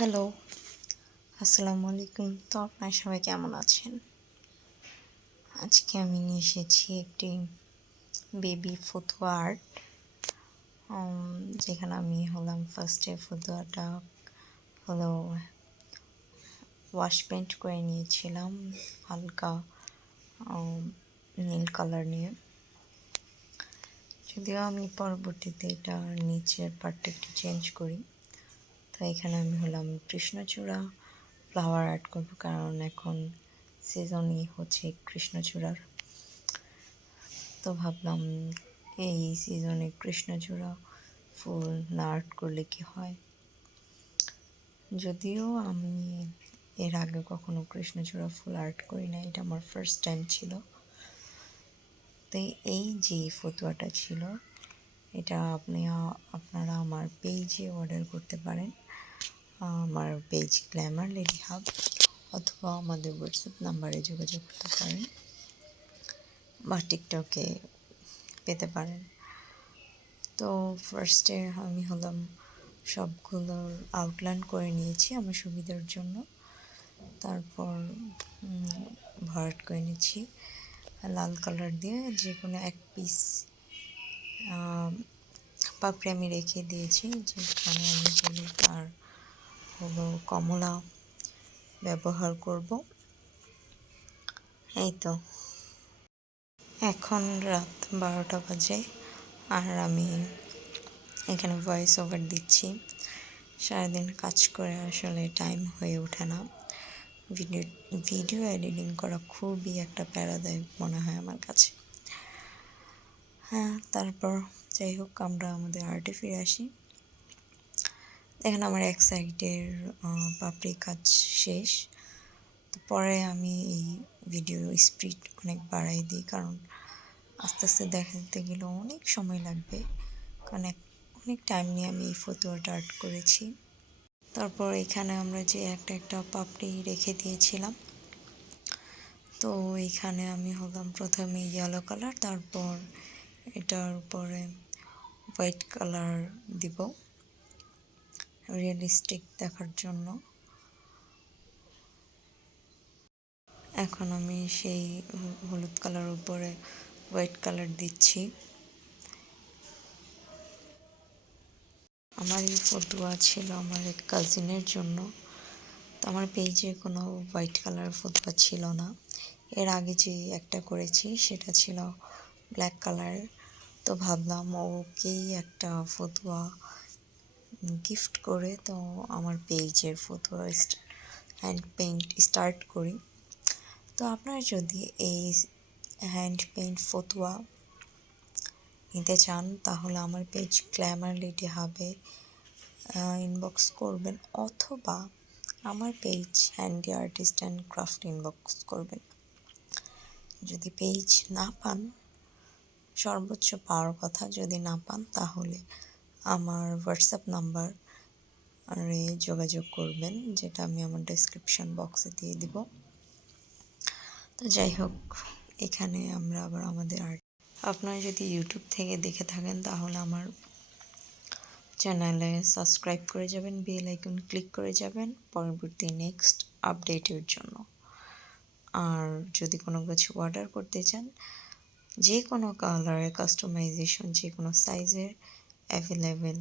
Hello, আসসালামু আলাইকুম। তো আপনারা সবাই কেমন আছেন? আজকে আমি নিয়ে এসেছি একটি বেবি ফতুয়া আর্ট। যেখানে আমি ফার্স্টে ফতুয়াটা হলো ওয়াশ পেইন্ট করে নিয়েছিলাম হালকা নীল কালার নিয়ে। যদিও আমি পরবর্তীতে এটা নিচের পার্টটা একটু চেঞ্জ করি। তো এখানে আমি কৃষ্ণচূড়া ফ্লাওয়ার আর্ট করবো, কারণ এখন সিজনই হচ্ছে কৃষ্ণচূড়ার। তো ভাবলাম এই সিজনে কৃষ্ণচূড়া ফুল না আর্ট করলে কি হয়। যদিও আমি এর আগে কখনো কৃষ্ণচূড়া ফুল আর্ট করি না, এটা আমার ফার্স্ট টাইম ছিল। তো এই যে ফতুয়াটা ছিল, এটা আপনারা আমার পেজে অর্ডার করতে পারেন। আমার পেজ গ্ল্যামার লেডি হাব, অথবা আমাদের হোয়াটসঅ্যাপ নাম্বারে যোগাযোগ করতে পারেন বা টিকটকে পেতে পারেন। তো ফার্স্টে আমি সবগুলোর আউটলাইন করে নিয়েছি আমার সুবিধার জন্য। তারপর ভরাট করে নিচ্ছি লাল কালার দিয়ে। যে কোনো এক পিস পাপড়ি আমি রেখে দিয়েছি, যেখানে আমি হলুদ আর কমলা ব্যবহার করব। এই তো এখন রাত 12টা বাজে, আর আমি এখানে ভয়েস ওভার দিচ্ছি। সারাদিন কাজ করে আসলে টাইম হয়ে ওঠে না। ভিডিও এডিটিং করা খুবই একটা প্যারাদায়ক মনে হয় আমার কাছে। তারপর যাই হোক, আমরা আমাদের আর্টে ফিরে আসি। দেখেন আমার এক সাইডের পাপড়ি কাজ শেষ। তো পরে আমি এই ভিডিও স্পিড অনেক বাড়াই দিই, কারণ আস্তে আস্তে দেখাতে গেলে অনেক সময় লাগবে, কারণ অনেক টাইম নিয়ে আমি এই ফতুয়াটা আর্ট করেছি। তারপর এখানে আমরা যে একটা পাপড়ি রেখে দিয়েছিলাম, তো এখানে আমি প্রথমে ইয়েলো কালার, তারপর এটার উপরে হোয়াইট কালার দিব রিয়েলিস্টিক দেখার জন্য। এখন আমি সেই হলুদ কালার উপরে হোয়াইট কালার দিচ্ছি। আমার এই ফতুয়া ছিল আমার এক কাজিনের জন্য। তো আমার পেজে কোনো হোয়াইট কালার ফতুয়া ছিল না। এর আগে যে একটা করেছি সেটা ছিল ব্ল্যাক কালার। তো ভাবলাম ওকেই একটা ফতুয়া গিফট করে তো আমার পেজের ফতুয়া হ্যান্ড পেইন্ট স্টার্ট করি। তো আপনারা যদি এই হ্যান্ড পেইন্ট ফতুয়া নিতে চান, তাহলে আমার পেজ গ্ল্যামার লেডি হাবে ইনবক্স করবেন, অথবা আমার page handy artist and craft inbox করবেন। যদি পেজ না পান, সর্বোচ্চ পাওয়ার কথা, যদি না পান তাহলে আমার হোয়াটসঅ্যাপ নাম্বার যোগাযোগ করবেন, যেটা আমি আমার ডেসক্রিপশন বক্সে দিয়ে দিব। তো যাই হোক, এখানে আমরা আবার আমাদের আর্ট, আপনারা যদি ইউটিউব থেকে দেখে থাকেন তাহলে আমার চ্যানেলে সাবস্ক্রাইব করে যাবেন, বেল আইকন ক্লিক করে যাবেন পরবর্তী নেক্সট আপডেটের জন্য। আর যদি কোনো কিছু অর্ডার করতে চান, যে কোনো কালারের কাস্টমাইজেশন, যে কোনো সাইজের available,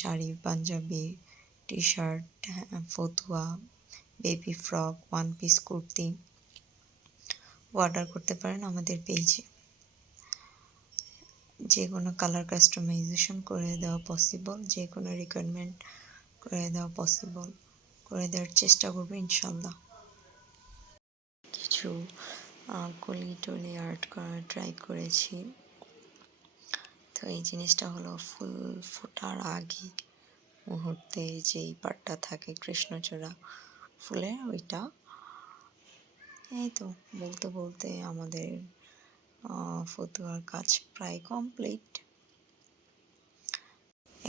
sari, panjabi, T shirt, ফতুয়া, baby frock, one piece kurti order করতে পারেন আমাদের পেজে। যে কোনো কালার কাস্টমাইজেশন করে দেওয়া পসিবল, যে কোনো রিকোয়ারমেন্ট করে দেওয়া পসিবল, করে দেওয়ার চেষ্টা করবো ইনশাল্লাহ। কিছু কলি টলি আর্ট করার ট্রাই করেছি। তো এই জিনিসটা ফুল ফোটার আগে মুহূর্তে যেই পার্টটা থাকে কৃষ্ণচূড়া ফুলের, ওইটা। এই তো বলতে বলতে আমাদের ফতুয়ার কাজ প্রায় কমপ্লিট।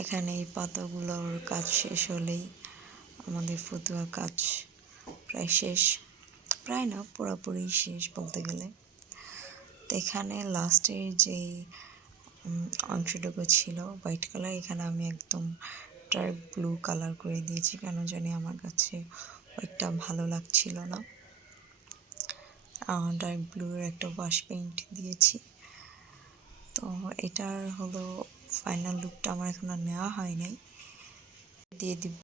এখানে এই পাতাগুলোর কাজ শেষ হলেই আমাদের ফতুয়ার কাজ প্রায় শেষ, প্রায় না, পুরোপুরি শেষ বলতে গেলে। তো এখানে লাস্টের যে অংশটুকু ছিল হোয়াইট কালার, এখানে আমি একদম ডার্ক ব্লু কালার করে দিয়েছি, কেন জানি আমার কাছে ওইটা ভালো লাগছিল না। ডার্ক ব্লুর একটা ওয়াশ পেইন্ট দিয়েছি। তো এটার হলো ফাইনাল লুকটা আমার এখন আর নেওয়া হয় নাই, দিয়ে দিব।